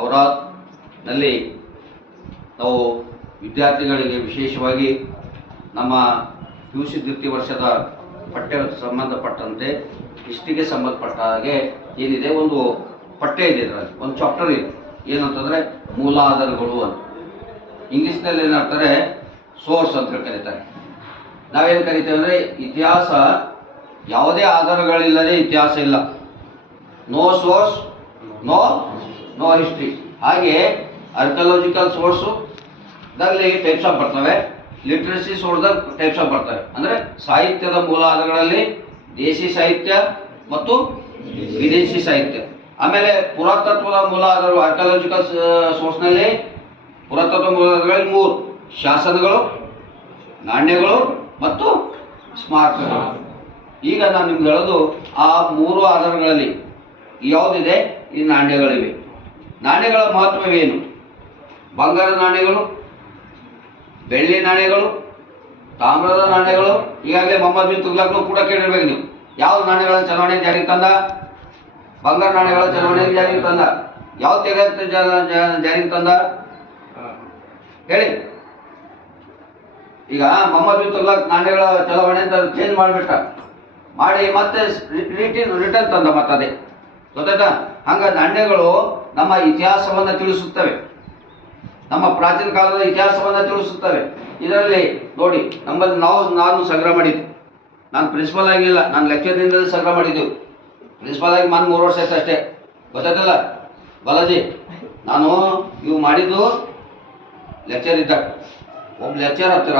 ಔರಾದ್ನಲ್ಲಿ ನಾವು ವಿದ್ಯಾರ್ಥಿಗಳಿಗೆ ವಿಶೇಷವಾಗಿ ನಮ್ಮ ಪಿ ಯು ಸಿ ದ್ವಿತೀಯ ವರ್ಷದ ಪಠ್ಯ ಸಂಬಂಧಪಟ್ಟಂತೆ ಇಷ್ಟಿಗೆ ಸಂಬಂಧಪಟ್ಟ ಹಾಗೆ ಏನಿದೆ, ಒಂದು ಪಠ್ಯ ಇದೆ ಇದರಲ್ಲಿ, ಒಂದು ಚಾಪ್ಟರ್ ಇದೆ. ಏನಂತಂದರೆ ಮೂಲಾಧಾರಗಳು ಅಂತ. ಇಂಗ್ಲೀಷ್ನಲ್ಲಿ ಏನಾಗ್ತಾರೆ ಸೋರ್ಸ್ ಅಂತ ಕರೀತಾರೆ. ನಾವೇನು ಕರಿತೇವೆ ಅಂದರೆ, ಇತಿಹಾಸ ಯಾವುದೇ ಆಧಾರಗಳಿಲ್ಲದೆ ಇತಿಹಾಸ ಇಲ್ಲ. No source no no history ಹಾಗೆ ಆರ್ಕಿಯಾಲಜಿಕಲ್ ಸೋರ್ಸು ಅದರಲ್ಲಿ ಟೈಪ್ಸ್ ಆಫ್ ಬರ್ತವೆ. ಲಿಟ್ರಸಿ ಸೋರ್ಸ್ದಾಗ ಟೈಪ್ಸ್ ಆಫ್ ಬರ್ತವೆ. ಅಂದರೆ ಸಾಹಿತ್ಯದ ಮೂಲ ಆಧಾರಗಳಲ್ಲಿ ದೇಶಿ ಸಾಹಿತ್ಯ ಮತ್ತು ವಿದೇಶಿ ಸಾಹಿತ್ಯ. ಆಮೇಲೆ ಪುರಾತತ್ವದ ಮೂಲ ಆಧಾರ ಆರ್ಕಿಯಾಲಜಿಕಲ್ ಸೋರ್ಸ್ನಲ್ಲಿ ಪುರಾತತ್ವ ಮೂಲ ಆಧಾರಗಳಲ್ಲಿ ಮೂರು. ಶಾಸನಗಳು, ನಾಣ್ಯಗಳು ಮತ್ತು ಸ್ಮಾರಕಗಳು. ಈಗ ನಾನು ನಿಮ್ಗೆ ಹೇಳೋದು ಆ ಮೂರು ಆಧಾರಗಳಲ್ಲಿ ಯಾವುದಿದೆ? ಈ ನಾಣ್ಯಗಳಿವೆ. ನಾಣ್ಯಗಳ ಮಹತ್ವವೇನು? ಬಂಗಾರದ ನಾಣ್ಯಗಳು, ಬೆಳ್ಳಿ ನಾಣ್ಯಗಳು, ತಾಮ್ರದ ನಾಣ್ಯಗಳು, ಈಗಾಗಲೇ ಮೊಹಮ್ಮದ್ ಬಿನ್ ತುಗ್ಲಕ್ನು ಕೂಡ ಕೇಳಿರ್ಬೇಕು ನೀವು. ಯಾವ ನಾಣ್ಯಗಳ ಚಲಾವಣೆ ಜಾರಿಗೆ ತಂದ? ಬಂಗಾರ ನಾಣ್ಯಗಳ ಚಲಾವಣೆ ಜಾರಿಗೆ ತಂದ. ಯಾವ ತೆಗ ಜಾರಿಗೆ ತಂದ? ಹೇಳಿ. ಈಗ ಮೊಹಮ್ಮದ್ ಬಿನ್ ತುಗ್ಲಕ್ ನಾಣ್ಯಗಳ ಚಲಾವಣೆ ಅಂತ ಚೇಂಜ್ ಮಾಡಿಬಿಟ್ಟ. ಮಾಡಿ ಮತ್ತೆ ರಿಟರ್ನ್ ತಂದ ಮತ್ತದೇ. ಗೊತ್ತಾಯ್ತಾ? ಹಂಗ ನಾಣ್ಯಗಳು ನಮ್ಮ ಇತಿಹಾಸವನ್ನು ತಿಳಿಸುತ್ತವೆ. ನಮ್ಮ ಪ್ರಾಚೀನ ಕಾಲದ ಇತಿಹಾಸವನ್ನು ತಿಳಿಸುತ್ತವೆ. ಇದರಲ್ಲಿ ನೋಡಿ, ನಮ್ಮಲ್ಲಿ ನಾವು, ನಾನು ಸಂಗ್ರಹ ಮಾಡಿದ್ದೆ. ನಾನು ಪ್ರಿನ್ಸಿಪಲ್ ಆಗಿಲ್ಲ, ನಾನು ಲೆಕ್ಚರ್ನಿಂದ ಸಂಗ್ರಹ ಮಾಡಿದ್ದೆವು ಪ್ರಿನ್ಸಿಪಲ್ ಆಗಿ ನಾನು ಮೂರು ವರ್ಷ ಆಯ್ತು ಅಷ್ಟೇ. ಗೊತ್ತಾಯ್ತಲ್ಲ? ಬಾಲಾಜಿ, ನಾನು ಇವು ಮಾಡಿದ್ದು ಲೆಕ್ಚರ್ ಇದ್ದ. ಒಬ್ಬ ಲೆಕ್ಚರ್ ಹತ್ತಿರ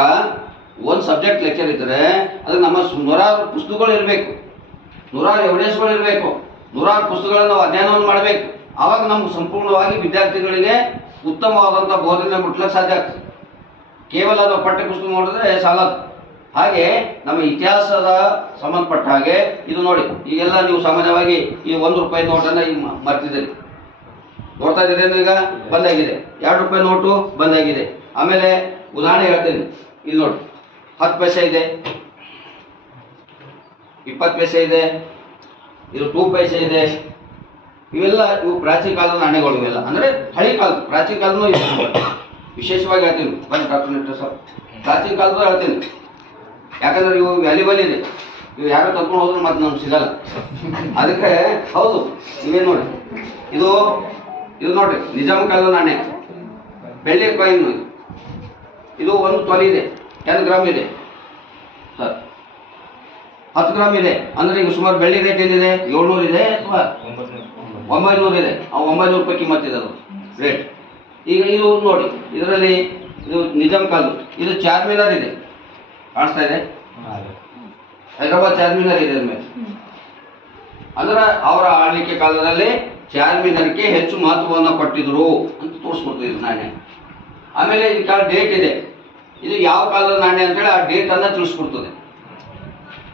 ಒಂದು ಸಬ್ಜೆಕ್ಟ್ ಲೆಕ್ಚರ್ ಇದ್ದರೆ ಅದಕ್ಕೆ ನಮ್ಮ ನೂರಾರು ಪುಸ್ತಕಗಳು ಇರಬೇಕು. ನೂರಾರು ಎವಿಡೆನ್ಸ್ಗಳು ಇರಬೇಕು. ನೂರಾರು ಪುಸ್ತಕಗಳನ್ನು ನಾವು ಅಧ್ಯಯನವನ್ನು ಮಾಡಬೇಕು. ಆವಾಗ ನಮ್ಗೆ ಸಂಪೂರ್ಣವಾಗಿ ವಿದ್ಯಾರ್ಥಿಗಳಿಗೆ ಉತ್ತಮವಾದಂಥ ಬೋಧನೆ ಮುಟ್ಲಿಕ್ಕೆ ಸಾಧ್ಯ ಆಗ್ತದೆ. ಕೇವಲ ನಾವು ಪಠ್ಯ ಪುಸ್ತಕ ನೋಡಿದ್ರೆ ಸಾಲದು. ಹಾಗೆ ನಮ್ಮ ಇತಿಹಾಸದ ಸಂಬಂಧಪಟ್ಟ ಹಾಗೆ ಇದು ನೋಡಿ. ಈಗೆಲ್ಲ ನೀವು ಸಾಮಾನ್ಯವಾಗಿ ಈ ಒಂದು ರೂಪಾಯಿ ನೋಟನ್ನು ಈಗ ಮರ್ತಿದ್ದೀರಿ. ನೋಡ್ತಾ ಇದ್ದೀರೇನು ಈಗ ಬಂದಾಗಿದೆ ಎರಡು ರೂಪಾಯಿ ನೋಟು ಬಂದಾಗಿದೆ ಆಮೇಲೆ ಉದಾಹರಣೆ ಹೇಳ್ತೀನಿ. ಇಲ್ಲಿ ನೋಡಿ. ಹತ್ತು ಪೈಸೆ ಇದೆ. ಇಪ್ಪತ್ತು ಪೈಸೆ ಇದೆ. ಇದು ಟೂ ಪೈಸೆ ಇದೆ. ಇವೆಲ್ಲ ಇವು ಪ್ರಾಚೀನ ಕಾಲದ ನಾಣ್ಯಗಳು ಇವೆಲ್ಲ. ಅಂದರೆ ಹಳೆ ಕಾಲ ಪ್ರಾಚೀನ ಕಾಲದೂ ವಿಶೇಷವಾಗಿ ಹೇಳ್ತೀನಿ. ಬನ್ನಿ ಡಾಕ್ಟರ್ ನೆಟ್ಟರ್ ಸರ್ ಪ್ರಾಚೀನ ಕಾಲದ ಹೇಳ್ತೀನಿ. ಯಾಕಂದ್ರೆ ಇವು ವ್ಯಾಲ್ಯೂಬಲ್ ಇದೆ. ಇವು ಯಾರು ತಗೊಂಡು ಹೋದ್ರು ಮತ್ತೆ ನಮ್ಗೆ ಸಿಗಲ್ಲ. ಅದಕ್ಕೆ, ಹೌದು, ನೀವೇನು ನೋಡಿ. ಇದು ಇದು ನೋಡ್ರಿ ನಿಜಾಮ ಕಾಲದ ನಾಣ್ಯ. ಬೆಳ್ಳಿ ಕಾಯಿನ್ ಇದು ಒಂದು ತೊಲೆ ಇದೆ. ಟೆನ್ ಗ್ರಾಮ್ ಇದೆ. ಸರ್ ಹತ್ತು ಗ್ರಾಮ್ ಇದೆ. ಅಂದ್ರೆ ಈಗ ಸುಮಾರು ಬೆಳ್ಳಿ ರೇಟ್ ಏನಿದೆ? ಏಳ್ನೂರು ಇದೆ ಅಥವಾ ಒಂಬೈನೂರು ಇದೆ? ಆ ಒಂಬೈನೂರು ರೂಪಾಯಿ ಕಿಮ್ಮತ್ತಿದೆ ಅದು ರೇಟ್ ಈಗ ಇದು ನೋಡಿ, ಇದರಲ್ಲಿ ಇದು ನಿಜಾಮ್ ಕಾಲು ಇದು ಚಾರ್ಮಿನಾರ್ ಇದೆ. ಕಾಣಿಸ್ತಾ ಇದೆ? ಹೈದರಾಬಾದ್ ಚಾರ್ಮಿನಾರ್ ಇದೆ ಮೇಲೆ ಅಂದ್ರೆ ಅವರ ಆಳ್ವಿಕೆ ಕಾಲದಲ್ಲಿ ಚಾರ್ಮಿನಾರ್ಗೆ ಹೆಚ್ಚು ಮಹತ್ವವನ್ನು ಕೊಟ್ಟಿದ್ರು ಅಂತ ತೋರಿಸ್ಕೊಡ್ತದೆ ಇದು ನಾಣ್ಯ. ಆಮೇಲೆ ಇದಕ್ಕೆ ಡೇಟ್ ಇದೆ. ಇದು ಯಾವ ಕಾಲದ ನಾಣ್ಯ ಅಂತೇಳಿ ಆ ಡೇಟನ್ನು ತಿಳಿಸ್ಕೊಡ್ತದೆ.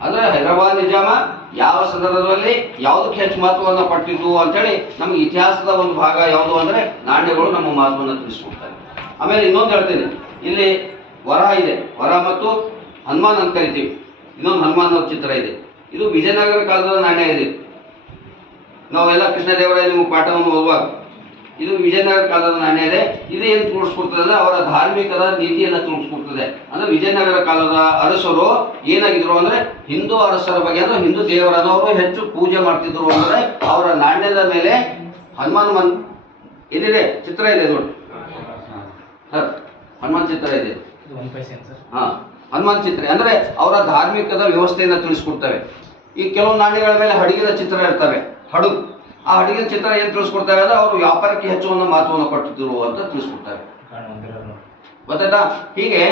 ಅಂದ್ರೆ ಹೈದರಾಬಾದ್ ನಿಜಾಮ ಯಾವ ಸಂದರ್ಭದಲ್ಲಿ ಯಾವುದಕ್ಕೆ ಹೆಚ್ಚು ಮಹತ್ವವನ್ನು ಪಟ್ಟಿದ್ದು ಅಂತೇಳಿ ನಮ್ಗೆ ಇತಿಹಾಸದ ಒಂದು ಭಾಗ ಯಾವುದು ಅಂದ್ರೆ ನಾಣ್ಯಗಳು ನಮ್ಮ ಮಹತ್ವವನ್ನು ತಿಳಿಸ್ಕೊಡ್ತಾರೆ. ಆಮೇಲೆ ಇನ್ನೊಂದು ಹೇಳ್ತೀನಿ. ಇಲ್ಲಿ ವರ ಇದೆ. ವರ ಮತ್ತು ಹನುಮಾನ್ ಅಂತ ಕರಿತೀವಿ. ಇನ್ನೊಂದು ಹನುಮಾನ್ ಚಿತ್ರ ಇದೆ. ಇದು ವಿಜಯನಗರ ಕಾಲದ ನಾಣ್ಯ ಇದೆ. ನಾವೆಲ್ಲ ಕೃಷ್ಣದೇವರಾಯ ನಿಮಗೆ ಪಾಠವನ್ನು ಓದುವಾಗ ಇದು ವಿಜಯನಗರ ಕಾಲದ ನಾಣ್ಯ ಇದೆ. ಇದು ಏನು ತೋರಿಸ್ಕೊಡ್ತದೆ ಅಂದ್ರೆ ಅವರ ಧಾರ್ಮಿಕದ ನೀತಿಯನ್ನು ತೋರಿಸ್ಕೊಡ್ತದೆ. ಅಂದ್ರೆ ವಿಜಯನಗರ ಕಾಲದ ಅರಸರು ಏನಾಗಿದ್ರು ಅಂದ್ರೆ ಹಿಂದೂ ಅರಸರ ಬಗ್ಗೆ ಅಂದ್ರೆ ಹಿಂದೂ ದೇವರನ್ನು ಅವರು ಹೆಚ್ಚು ಪೂಜೆ ಮಾಡ್ತಿದ್ರು ಅಂದ್ರೆ ಅವರ ನಾಣ್ಯದ ಮೇಲೆ ಹನುಮಾನ್ ಮನ್ ಏನಿದೆ ಚಿತ್ರ ಇದೆ ನೋಡಿ. ಸರ್ ಹನುಮಾನ್ ಚಿತ್ರ ಇದೆ. ಹಾ ಹನುಮಾನ್ ಚಿತ್ರ. ಅಂದ್ರೆ ಅವರ ಧಾರ್ಮಿಕದ ವ್ಯವಸ್ಥೆಯನ್ನು ತಿಳಿಸ್ಕೊಡ್ತವೆ. ಈ ಕೆಲವು ನಾಣ್ಯಗಳ ಮೇಲೆ ಹಡಗಿನ ಚಿತ್ರ ಇರ್ತವೆ. ಹಡಗು ಆ ಅಡುಗೆ ಚಿತ್ರ ಏನ್ ತಿಳಿಸ್ಕೊಡ್ತಾರೆ ಅಂದ್ರೆ ಅವರು ವ್ಯಾಪಾರಕ್ಕೆ ಹೆಚ್ಚು ಒಂದು ಮಹತ್ವವನ್ನು ಕೊಟ್ಟಿದ್ರು ಅಂತ ತಿಳಿಸ್ಕೊಡ್ತಾರೆ. ಗೊತ್ತಾಯ್ತಾ? ಹೀಗೆ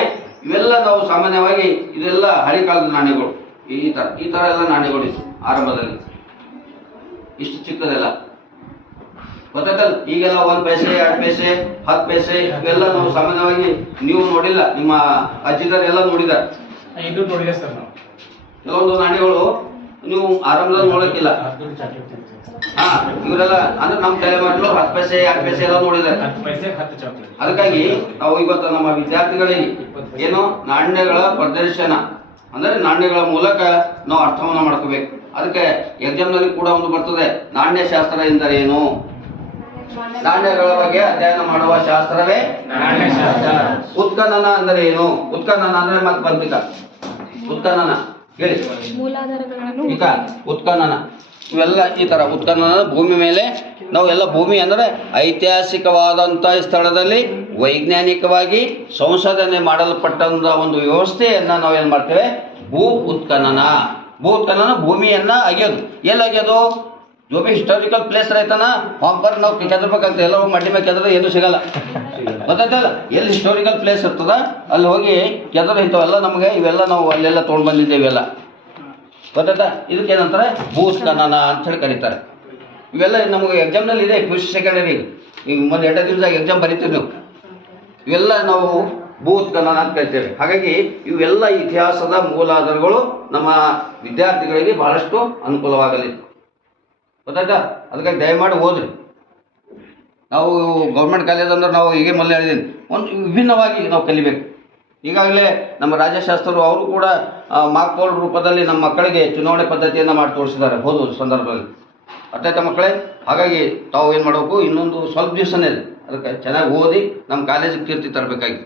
ಇವೆಲ್ಲ ನಾವು ಸಾಮಾನ್ಯವಾಗಿ ಇದೆಲ್ಲ ಹಳೆ ಕಾಲದ ನಾಣ್ಯಗಳು. ಈ ತರ ಈ ತರ ಎಲ್ಲ ನಾಣ್ಯಗಳು ಇತ್ತು ಆರಂಭದಲ್ಲಿ. ಇಷ್ಟು ಚಿಕ್ಕದೆಲ್ಲ. ಗೊತ್ತಾಯ್ತಲ್ಲ ಈಗೆಲ್ಲ ಒಂದ್ ಪೈಸೆ ಎರಡ್ ಪೈಸೆ ಹತ್ತು ಪೈಸೆ ಇವೆಲ್ಲ ನಾವು ಸಾಮಾನ್ಯವಾಗಿ ನೀವು ನೋಡಿಲ್ಲ. ನಿಮ್ಮ ಅಜ್ಜಿದಾರೆಲ್ಲ ನೋಡಿದ್ದಾರೆ. ಇದು ನೋಡಿದೆ ಸರ್ ನಾವು. ಕೆಲವೊಂದು ನಾಣ್ಯಗಳು ನೀವು ಆರಂಭದಲ್ಲಿ ನೋಡಕ್ಕಿಲ್ಲ. ಹಾ ಇವರೆಲ್ಲ ಅಂದ್ರೆ ನಮ್ಮ ಮಾಡಲು ಹತ್ತು ಪೈಸೆ ಎರಡು ಪೈಸೆ ಎಲ್ಲ ನೋಡಿದ್ದಾರೆ. ಅದಕ್ಕಾಗಿ ನಾವು ಇವತ್ತು ನಮ್ಮ ವಿದ್ಯಾರ್ಥಿಗಳಿಗೆ ಏನು ನಾಣ್ಯಗಳ ಪ್ರದರ್ಶನ ಅಂದ್ರೆ ನಾಣ್ಯಗಳ ಮೂಲಕ ನಾವು ಅರ್ಥವನ್ನ ಮಾಡ್ಕೋಬೇಕು. ಅದಕ್ಕೆ ಎಕ್ಸಾಮ್ನಲ್ಲಿ ಕೂಡ ಒಂದು ಬರ್ತದೆ ನಾಣ್ಯ ಶಾಸ್ತ್ರ ಎಂದರೇನು ನಾಣ್ಯಗಳ ಬಗ್ಗೆ ಅಧ್ಯಯನ ಮಾಡುವ ಶಾಸ್ತ್ರವೇ ಉತ್ಖನನ ಅಂದ್ರೆ ಏನು? ಉತ್ಖನನ ಅಂದ್ರೆ ಮತ್ತೆ ಬಂದಿಕ ಉತ್ಖನನ. ಹೇಳಿ. ಮೂಲಾಧಾರಗಳನ್ನು ಈಗ ಉತ್ಖನನ. ಇವೆಲ್ಲ ಈ ತರ ಉತ್ಖನನ ಭೂಮಿ ಮೇಲೆ ನಾವು ಎಲ್ಲ ಭೂಮಿ ಅಂದರೆ ಐತಿಹಾಸಿಕವಾದಂಥ ಸ್ಥಳದಲ್ಲಿ ವೈಜ್ಞಾನಿಕವಾಗಿ ಸಂಶೋಧನೆ ಮಾಡಲ್ಪಟ್ಟಂಥ ಒಂದು ವ್ಯವಸ್ಥೆಯನ್ನು ನಾವು ಏನು ಮಾಡ್ತೇವೆ? ಭೂ ಉತ್ಖನನ. ಭೂ ಉತ್ಖನನ ಭೂಮಿಯನ್ನ ಅಗೆಯೋದು. ಎಲ್ಲಿ ಅಗೆಯೋದು ಜೋಬಿ ಹಿಸ್ಟಾರಿಕಲ್ ಪ್ಲೇಸ್ ರೈತನ ಪಂಪರ್ ನಾವು ಕೆದರ್ಬೇಕಾಗ್ತದೆ ಎಲ್ಲರೂ ಮಡ್ಡಿ ಮೇಲೆ ಕೆದ್ರೆ ಏನೂ ಸಿಗಲ್ಲ. ಗೊತ್ತಾಯ್ತಲ್ಲ ಎಲ್ಲಿ ಹಿಸ್ಟೋರಿಕಲ್ ಪ್ಲೇಸ್ ಇರ್ತದ, ಅಲ್ಲಿ ಹೋಗಿ ಕೆದರ್ ಇಂಥವೆಲ್ಲ ನಮಗೆ, ಇವೆಲ್ಲ ನಾವು ಅಲ್ಲೆಲ್ಲ ತೊಗೊಂಡು ಬಂದಿದ್ದೇವೆ ಇವೆಲ್ಲ ಗೊತ್ತಾಯ್ತಾ ಇದಕ್ಕೇನಂತಾರೆ ಭೂಸ್ಖನನ ಅಂತ ಹೇಳಿ ಕರೀತಾರೆ. ಇವೆಲ್ಲ ನಮಗೆ ಎಕ್ಸಾಮ್ನಲ್ಲಿ ಇದೆ ಕೃಷಿ ಸೆಕೆಂಡರಿ ಈಗ ಮೊದಲು ಎರಡು ದಿವಸ ಎಕ್ಸಾಮ್ ಬರೀತೀವಿ ನೀವು. ಇವೆಲ್ಲ ನಾವು ಭೂತ್ಖನನ ಅಂತ ಕರಿತೇವೆ. ಹಾಗಾಗಿ ಇವೆಲ್ಲ ಇತಿಹಾಸದ ಮೂಲಾಧಾರಗಳು ನಮ್ಮ ವಿದ್ಯಾರ್ಥಿಗಳಿಗೆ ಬಹಳಷ್ಟು ಅನುಕೂಲವಾಗಲಿ. ಗೊತ್ತಾಯ್ತಾ ಅದಕ್ಕಾಗಿ ದಯಮಾಡಿ ಓದ್ರಿ. ನಾವು ಗೌರ್ಮೆಂಟ್ ಕಾಲೇಜ್ ಅಂದ್ರೆ ನಾವು ಹೀಗೆ ಮೊದಲು ಹೇಳಿದ್ದೀನಿ ಒಂದು ವಿಭಿನ್ನವಾಗಿ ನಾವು ಕಲಿಬೇಕು. ಈಗಾಗಲೇ ನಮ್ಮ ರಾಜ್ಯಶಾಸ್ತ್ರರು ಅವರು ಕೂಡ ಮಾರ್ಕ್ ಪೋಲ್ ರೂಪದಲ್ಲಿ ನಮ್ಮ ಮಕ್ಕಳಿಗೆ ಚುನಾವಣೆ ಪದ್ಧತಿಯನ್ನು ಮಾಡಿ ತೋರಿಸಿದ್ದಾರೆ ಹೋದ ಸಂದರ್ಭದಲ್ಲಿ. ಅರ್ಥಾಯ್ತಾ ಮಕ್ಕಳೇ, ಹಾಗಾಗಿ ತಾವು ಏನು ಮಾಡಬೇಕು, ಇನ್ನೊಂದು ಸ್ವಲ್ಪ ದಿವಸನೇ ಅದಕ್ಕೆ ಚೆನ್ನಾಗಿ ಓದಿ ನಮ್ಮ ಕಾಲೇಜಿಗೆ ಕೀರ್ತಿ ತರಬೇಕಾಗಿ.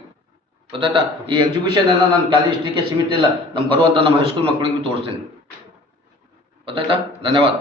ಗೊತ್ತಾಯ್ತಾ? ಈ ಎಕ್ಸಿಬಿಷನನ್ನು ನಾನು ಕಾಲೇಜ್ ಇಷ್ಟಕ್ಕೆ ಸೀಮಿತ ಇಲ್ಲ ನಮ್ಮ ಬರುವಂಥ ನಮ್ಮ ಹೈಸ್ಕೂಲ್ ಮಕ್ಕಳಿಗೆ ತೋರಿಸ್ತೀನಿ. ಗೊತ್ತಾಯ್ತಾ? ಧನ್ಯವಾದ.